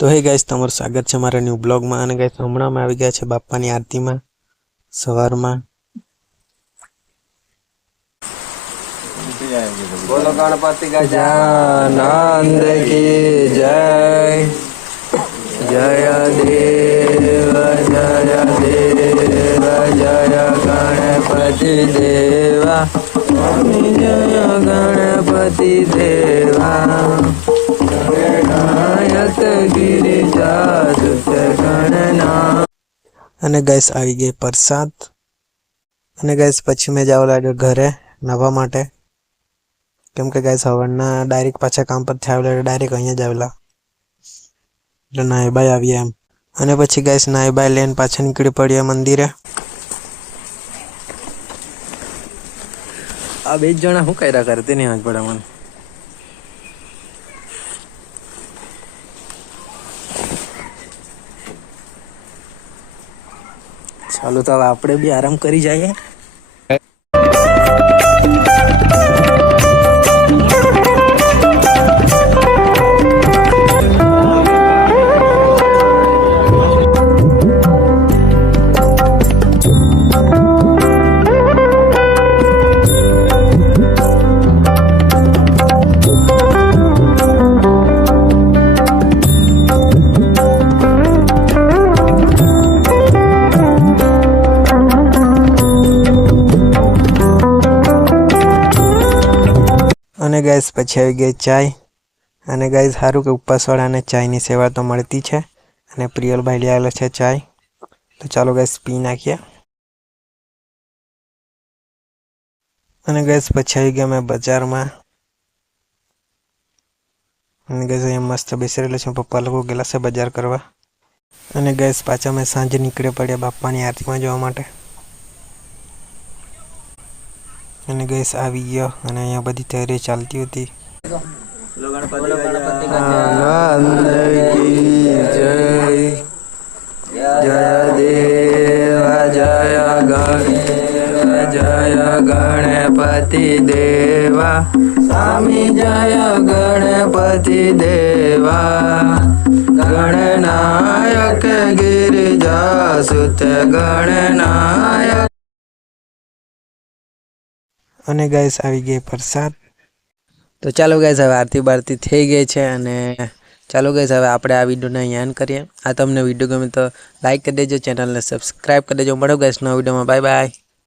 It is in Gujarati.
तो हे गाइस તમારું સ્વાગત છે મારા ન્યુ બ્લોગ માં। અને ગાइस હમણાં અમે આવી ગયા છે બાપાની આરતી માં સવારમાં। बोलो गणपति गजानंद की जय। जय देव जय देव जय गणपति देवा। स्वामी जय गणपति देवा। गणनायक गिरिजासुत गणना। અને ગાइस આવી ગઈ પ્રસાદ। અને ગાइस પછી મેં જાવ લાગ્યો ઘરે નવા માટે, કેમ કે ગાइस હવરના ડાયરેક્ટ પાછા કામ પર થાવલા ડાયરેક્ટ અહીંયા જ આવેલા એટલે નાઈ બાય આવ્યા એમ। અને પછી ગાइस નાઈ બાય લેન પાછા નીકળી પડ્યા મંદિરે। આ બે જણા શું કર્યા કરતે નહીં આજ પડે મને। ચાલો તો હવે આપણે બી આરામ કરી જઈએ। અને ગાइस પછી આવી ગઈ ચાય। અને ગાइस સારું કે ઉપવાસવાળાને ચાયની સેવા તો મળતી છે। અને પ્રિયલભાઈ લઈ આવેલા છે ચાય, તો ચાલો ગાइस પી નાખીએ। અને ગાइस પછી આવી ગયા મેં બજારમાં। અને ગાइस અહીંયા મસ્ત બેસી રહેલા છે, પપ્પા લોકો ગયેલા છે બજાર કરવા। અને ગાइस પાછા મેં સાંજે નીકળી પડ્યા બાપાની આરતીમાં જવા માટે। અને ગાइस આવી ગયો અને અહીંયા બધી તૈયારી ચાલતી હતી। आनंद की जय। जय देव जय गणपति देवा। स्वामी जय गणपति देवा। गणनायक गिरिजासुत गणनायक। અને ગાइस આવી ગઈ પ્રસાદ। તો ચાલો ગાइस હવે આરતી બારતી થઈ ગઈ છે। અને ચાલો ગાइस હવે આપણે આ વિડીયોને અહીંયા એન્ડ કરીએ। આ તમને વિડીયો ગમે તો લાઈક કરી દેજો, ચેનલને સબસ્ક્રાઈબ કરી દેજો। મળો ગાइस નવા વિડીયોમાં। Bye bye.